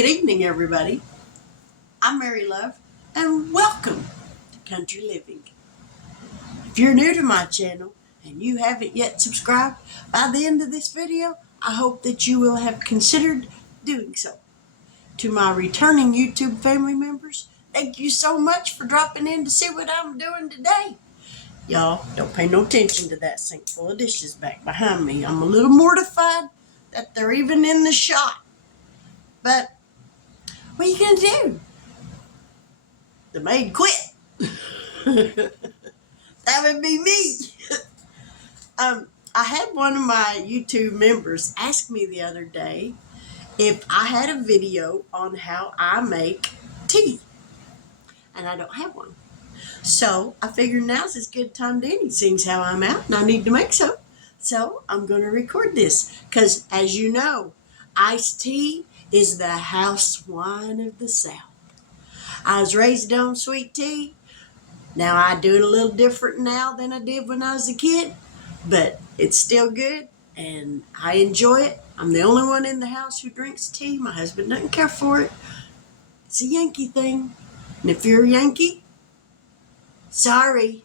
Good evening, everybody. I'm Mary Love, and welcome to Country Living. If you're new to my channel and you haven't yet subscribed, by the end of this video, I hope that you will have considered doing so. To my returning YouTube family members, thank you so much for dropping in to see what I'm doing today. Y'all, don't pay no attention to that sink full of dishes back behind me. I'm a little mortified that they're even in the shot. But what are you going to do? The maid quit. That would be me. I had one of my YouTube members ask me the other day if I had a video on how I make tea. And I don't have one. So I figured now's as good a time to any, seeing how I'm out and I need to make some. So I'm going to record this. Because as you know, iced tea is the house wine of the South. I was raised on sweet tea. Now I do it a little different now than I did when I was a kid, but it's still good and I enjoy it. I'm the only one in the house who drinks tea. My husband doesn't care for it. It's a Yankee thing. And if you're a Yankee, sorry.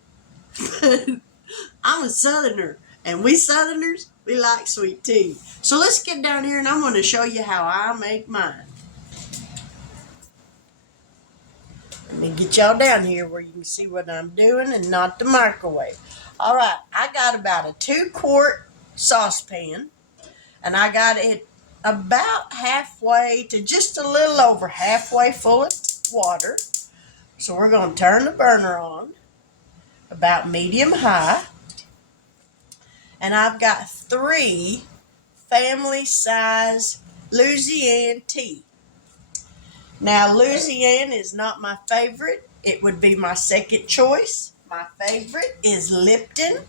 I'm a Southerner, and we Southerners, we like sweet tea. So let's get down here and I'm going to show you how I make mine. Let me get y'all down here where you can see what I'm doing and not the microwave. All right, I got about a 2-quart saucepan, and I got it about halfway to just a little over halfway full of water. So we're going to turn the burner on about medium high, and I've got 3 family size Louisiana tea. Now, Louisiana is not my favorite. It would be my second choice. My favorite is Lipton.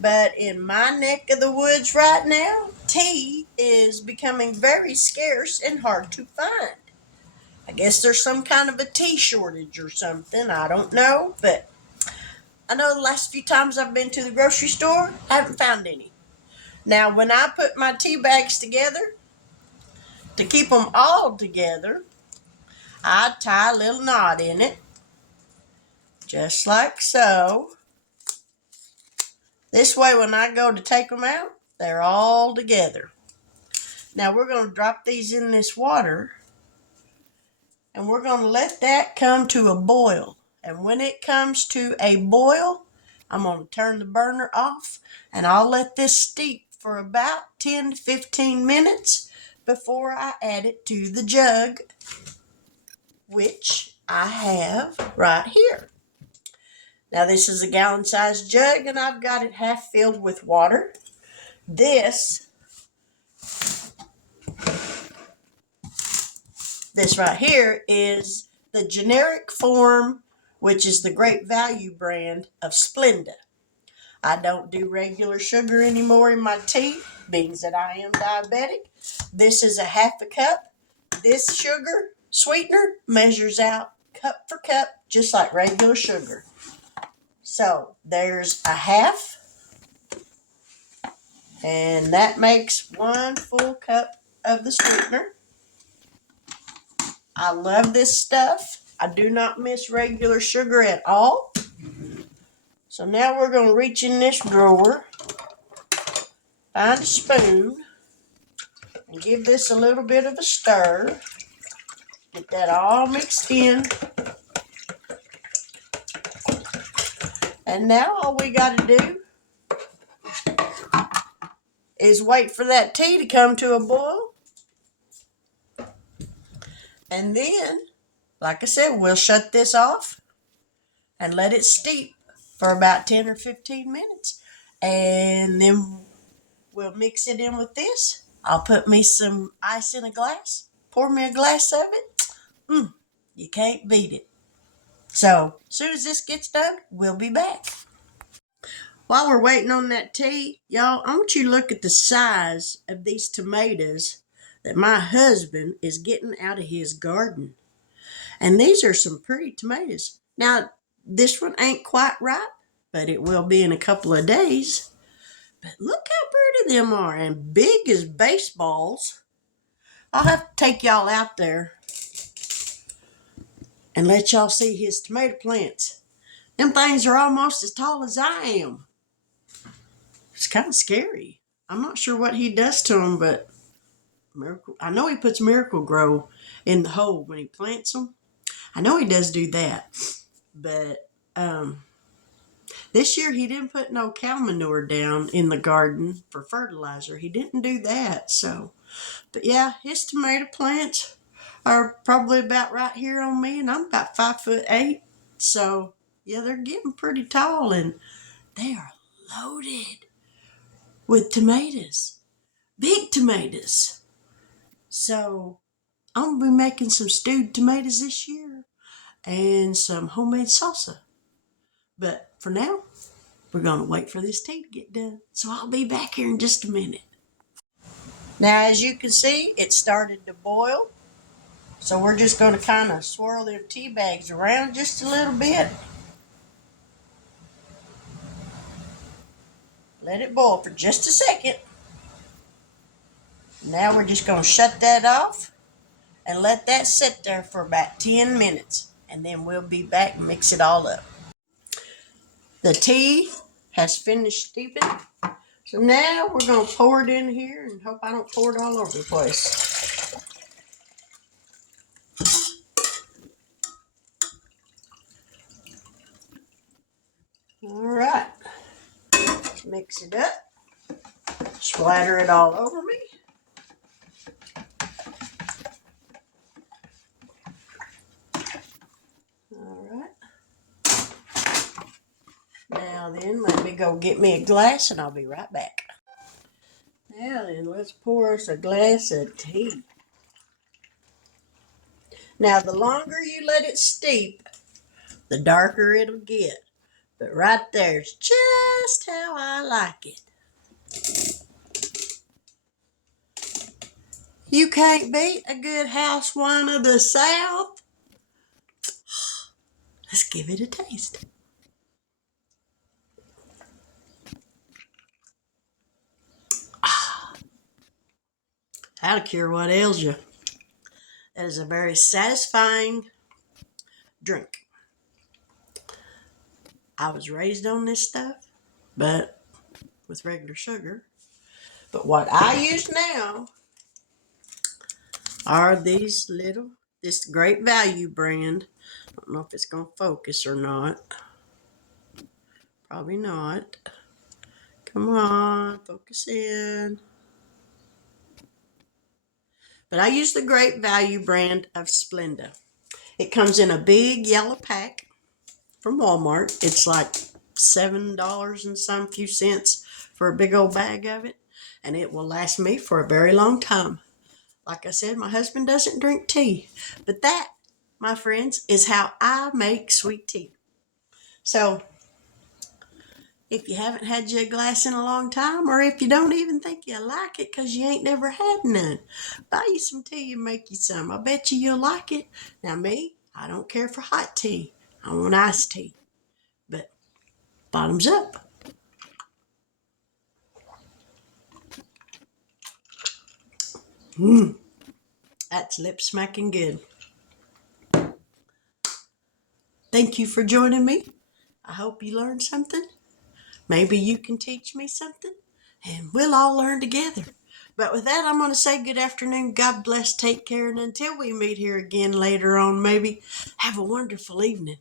But in my neck of the woods right now, tea is becoming very scarce and hard to find. I guess there's some kind of a tea shortage or something. I don't know. But I know the last few times I've been to the grocery store, I haven't found any. Now, when I put my tea bags together, to keep them all together, I tie a little knot in it, just like so. This way, when I go to take them out, they're all together. Now, we're going to drop these in this water, and we're going to let that come to a boil. And when it comes to a boil, I'm going to turn the burner off, and I'll let this steep for about 10 to 15 minutes before I add it to the jug, which I have right here. Now, this is a gallon-sized jug, and I've got it half filled with water. This right here is the generic form, which is the Great Value brand of Splenda. I don't do regular sugar anymore in my tea, being that I am diabetic. This is a half a cup. This sugar sweetener measures out cup for cup, just like regular sugar. So there's a half, and that makes 1 full cup of the sweetener. I love this stuff. I do not miss regular sugar at all. So now we're going to reach in this drawer, find a spoon, and give this a little bit of a stir. Get that all mixed in. And now all we got to do is wait for that tea to come to a boil. And then, like I said, we'll shut this off and let it steep for about 10 or 15 minutes. And then we'll mix it in with this. I'll put me some ice in a glass. Pour me a glass of it. You can't beat it. So, as soon as this gets done, we'll be back. While we're waiting on that tea, y'all, I want you to look at the size of these tomatoes that my husband is getting out of his garden. And these are some pretty tomatoes. Now, this one ain't quite ripe, but it will be in a couple of days. But look how pretty them are, and big as baseballs. I'll have to take y'all out there and let y'all see his tomato plants. Them things are almost as tall as I am. It's kind of scary. I'm not sure what he does to them, but I know he puts Miracle-Gro in the hole when he plants them. I know he does do that. But this year he didn't put no cow manure down in the garden for fertilizer. He didn't do that. So, but yeah, his tomato plants are probably about right here on me, and I'm about 5'8". So yeah, they're getting pretty tall, and they are loaded with tomatoes, big tomatoes. So I'm gonna be making some stewed tomatoes this year and some homemade salsa. But for now, we're gonna wait for this tea to get done. So I'll be back here in just a minute. Now, as you can see, it started to boil. So we're just gonna kind of swirl them tea bags around just a little bit. Let it boil for just a second. Now we're just gonna shut that off and let that sit there for about 10 minutes. And then we'll be back and mix it all up. The tea has finished steeping. So now we're going to pour it in here and hope I don't pour it all over the place. All right. Mix it up. Splatter it all over me. All right. Now then, let me go get me a glass and I'll be right back. Now then, let's pour us a glass of tea. Now, the longer you let it steep, the darker it'll get. But right there's just how I like it. You can't beat a good house wine of the South. Let's give it a taste. That'll cure what ails you. That is a very satisfying drink. I was raised on this stuff, but with regular sugar. But what I use now are this Great Value brand. I don't know if it's going to focus or not. Probably not. Come on, focus in. But I use the Great Value brand of Splenda. It comes in a big yellow pack from Walmart. It's like $7 and some few cents for a big old bag of it. And it will last me for a very long time. Like I said, my husband doesn't drink tea. But that, my friends, is how I make sweet tea. So, if you haven't had you a glass in a long time, or if you don't even think you like it because you ain't never had none, buy you some tea and make you some. I bet you'll like it. Now me, I don't care for hot tea. I want iced tea. But bottoms up. That's lip smacking good. Thank you for joining me. I hope you learned something. Maybe you can teach me something, and we'll all learn together. But with that, I'm going to say good afternoon. God bless. Take care. And until we meet here again later on, maybe have a wonderful evening.